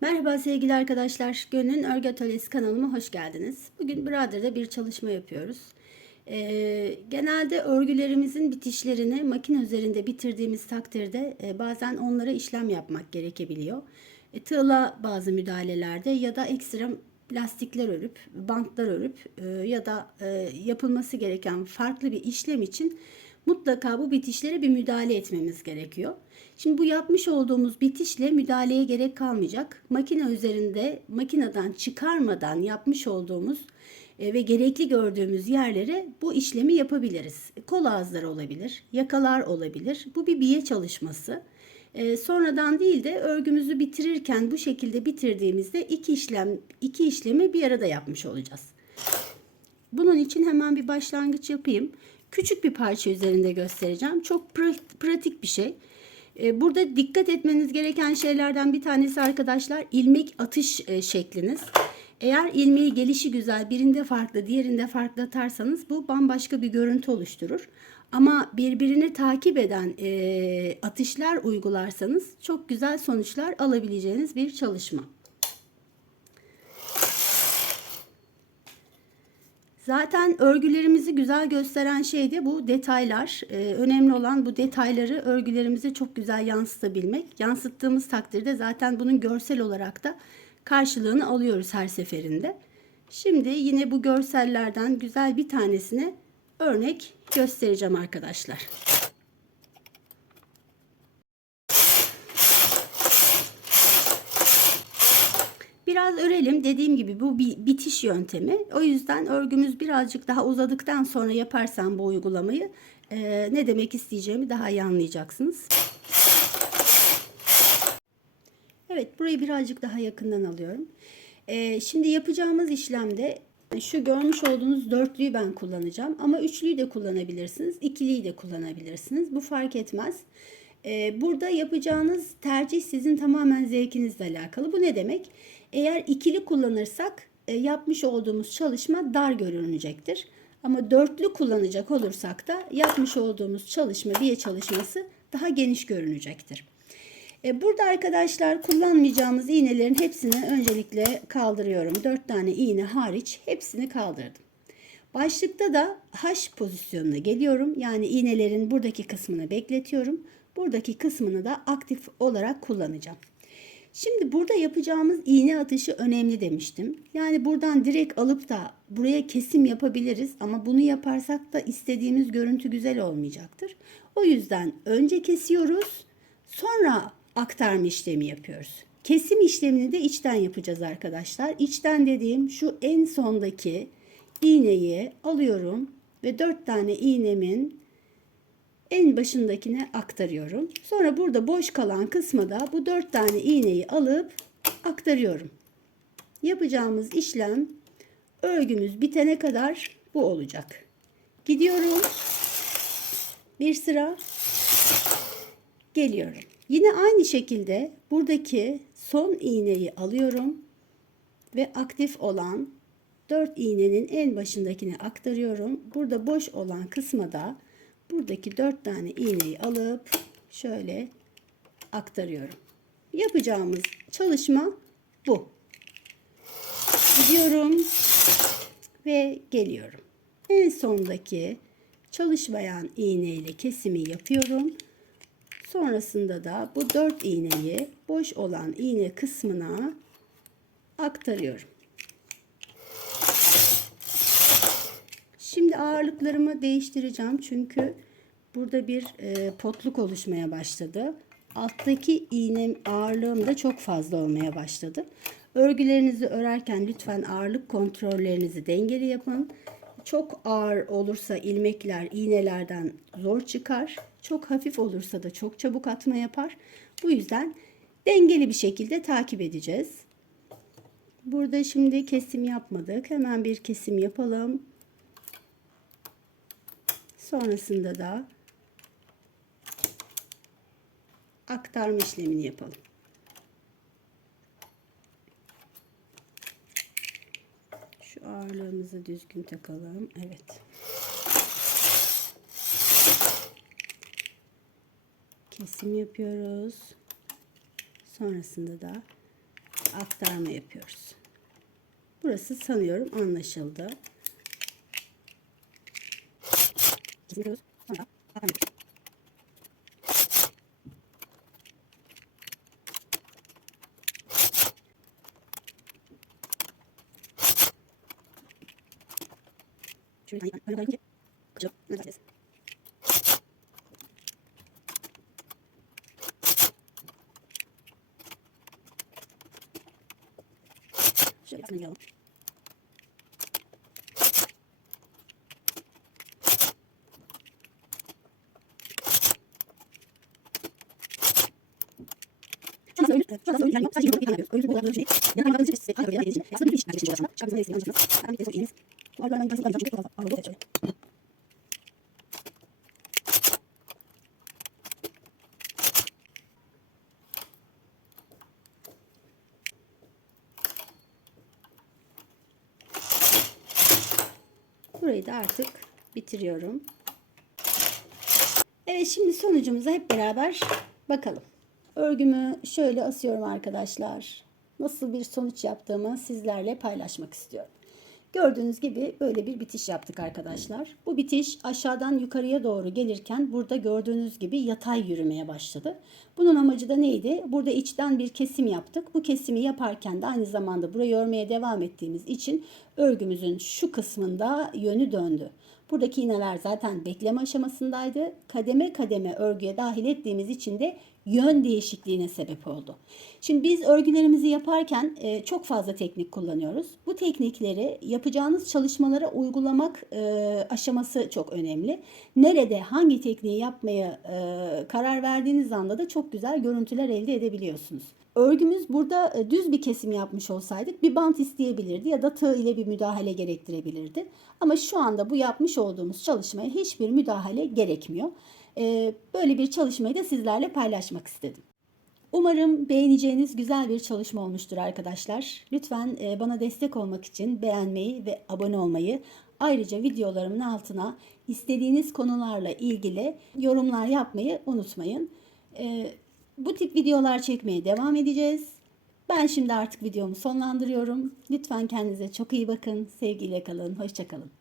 Merhaba sevgili arkadaşlar. Gönül'ün Örgü Atölyesi kanalıma hoş geldiniz. Bugün Brother'da bir çalışma yapıyoruz. Ee, genelde örgülerimizin bitişlerini makine üzerinde bitirdiğimiz takdirde e, bazen onlara işlem yapmak gerekebiliyor. E, tığla bazı müdahalelerde ya da ekstra lastikler örüp, bantlar örüp e, ya da e, yapılması gereken farklı bir işlem için mutlaka bu bitişlere bir müdahale etmemiz gerekiyor. Şimdi bu yapmış olduğumuz bitişle müdahaleye gerek kalmayacak. Makine üzerinde makineden çıkarmadan yapmış olduğumuz e, ve gerekli gördüğümüz yerlere bu işlemi yapabiliriz. Kol ağızları olabilir, yakalar olabilir. Bu bir biye çalışması. E, sonradan değil de örgümüzü bitirirken bu şekilde bitirdiğimizde iki işlem iki işlemi bir arada yapmış olacağız. Bunun için hemen bir başlangıç yapayım. Küçük bir parça üzerinde göstereceğim. Çok pra- pratik bir şey. Ee, Burada dikkat etmeniz gereken şeylerden bir tanesi arkadaşlar ilmek atış e, şekliniz. Eğer ilmeği gelişi güzel birinde farklı diğerinde farklı atarsanız bu bambaşka bir görüntü oluşturur. Ama birbirini takip eden e, atışlar uygularsanız çok güzel sonuçlar alabileceğiniz bir çalışma. Zaten örgülerimizi güzel gösteren şey de bu detaylar. Ee, önemli olan bu detayları örgülerimize çok güzel yansıtabilmek. Yansıttığımız takdirde zaten bunun görsel olarak da karşılığını alıyoruz her seferinde. Şimdi yine bu görsellerden güzel bir tanesine örnek göstereceğim arkadaşlar. Örelim. Dediğim gibi bu bir bitiş yöntemi. O yüzden örgümüz birazcık daha uzadıktan sonra yaparsam bu uygulamayı e, ne demek isteyeceğimi daha iyi anlayacaksınız. Evet burayı birazcık daha yakından alıyorum. E, şimdi yapacağımız işlemde şu görmüş olduğunuz dörtlüyü ben kullanacağım. Ama üçlüyü de kullanabilirsiniz. ikiliyi de kullanabilirsiniz. Bu fark etmez. Burada yapacağınız tercih sizin tamamen zevkinizle alakalı. Bu ne demek? Eğer ikili kullanırsak e, yapmış olduğumuz çalışma dar görünecektir. Ama dörtlü kullanacak olursak da yapmış olduğumuz çalışma, biye çalışması daha geniş görünecektir. E, burada arkadaşlar kullanmayacağımız iğnelerin hepsini öncelikle kaldırıyorum. 4 tane iğne hariç hepsini kaldırdım. Başlıkta da H pozisyonuna geliyorum. Yani iğnelerin buradaki kısmını bekletiyorum. Buradaki kısmını da aktif olarak kullanacağım. Şimdi burada yapacağımız iğne atışı önemli demiştim. Yani buradan direkt alıp da buraya kesim yapabiliriz ama bunu yaparsak da istediğimiz görüntü güzel olmayacaktır. O yüzden önce kesiyoruz, sonra aktarma işlemi yapıyoruz. Kesim işlemini de içten yapacağız arkadaşlar. İçten dediğim şu en sondaki iğneyi alıyorum ve 4 tane iğnemin en başındakine aktarıyorum. Sonra burada boş kalan kısma da bu dört tane iğneyi alıp aktarıyorum. Yapacağımız işlem örgümüz bitene kadar bu olacak. Gidiyorum. Bir sıra geliyorum. Yine aynı şekilde buradaki son iğneyi alıyorum ve aktif olan 4 iğnenin en başındakine aktarıyorum. Burada boş olan kısma da buradaki dört tane iğneyi alıp şöyle aktarıyorum. Yapacağımız çalışma bu. Gidiyorum ve geliyorum. En sondaki çalışmayan iğne ile kesimi yapıyorum. Sonrasında da bu dört iğneyi boş olan iğne kısmına aktarıyorum. Şimdi ağırlıklarımı değiştireceğim çünkü burada bir e, potluk oluşmaya başladı. Alttaki iğnem ağırlığım da çok fazla olmaya başladı. Örgülerinizi örerken lütfen ağırlık kontrollerinizi dengeli yapın. Çok ağır olursa ilmekler iğnelerden zor çıkar. Çok hafif olursa da çok çabuk atma yapar. Bu yüzden dengeli bir şekilde takip edeceğiz. Burada şimdi kesim yapmadık. Hemen bir kesim yapalım. Sonrasında da aktarma işlemini yapalım. Şu ağırlığımızı düzgün takalım. Evet. Kesim yapıyoruz. Sonrasında da aktarma yapıyoruz. Burası sanıyorum anlaşıldı. Kesinlikle sonra aktarma yapıyoruz. Şöyle hani böyle koyunca açılıp ne yapacağız? Şöyle aslında yalım. Şu anda şu anda öyle yani sadece tane yapıyoruz. Öyle bir kullandığım şey. Yani hayvanın için, yani aslında bir iş, iş uğraşmak. Şarkımızın eskiyi anlaşılmaz. Ben bir kez iğnemiz. Bu arada ben ben çünkü çok fazla ağırlığı şöyle. Burayı da artık bitiriyorum. Evet şimdi sonucumuza hep beraber bakalım. Örgümü şöyle asıyorum arkadaşlar. Nasıl bir sonuç yaptığımı sizlerle paylaşmak istiyorum. Gördüğünüz gibi böyle bir bitiş yaptık arkadaşlar. Bu bitiş aşağıdan yukarıya doğru gelirken burada gördüğünüz gibi yatay yürümeye başladı. Bunun amacı da neydi? Burada içten bir kesim yaptık. Bu kesimi yaparken de aynı zamanda burayı örmeye devam ettiğimiz için örgümüzün şu kısmında yönü döndü. Buradaki iğneler zaten bekleme aşamasındaydı. Kademe kademe örgüye dahil ettiğimiz için de yön değişikliğine sebep oldu. Şimdi biz örgülerimizi yaparken e, çok fazla teknik kullanıyoruz. Bu teknikleri yapacağınız çalışmalara uygulamak e, aşaması çok önemli. Nerede hangi tekniği yapmaya e, karar verdiğiniz anda da çok güzel görüntüler elde edebiliyorsunuz. Örgümüz burada e, düz bir kesim yapmış olsaydık bir bant isteyebilirdi ya da tığ ile bir müdahale gerektirebilirdi. Ama şu anda bu yapmış olduğumuz çalışmaya hiçbir müdahale gerekmiyor. E, Böyle bir çalışmayı da sizlerle paylaşmak istedim. Umarım beğeneceğiniz güzel bir çalışma olmuştur arkadaşlar. Lütfen e, bana destek olmak için beğenmeyi ve abone olmayı, ayrıca videolarımın altına istediğiniz konularla ilgili yorumlar yapmayı unutmayın. E, Bu tip videolar çekmeye devam edeceğiz. Ben şimdi artık videomu sonlandırıyorum. Lütfen kendinize çok iyi bakın. Sevgiyle kalın. Hoşçakalın.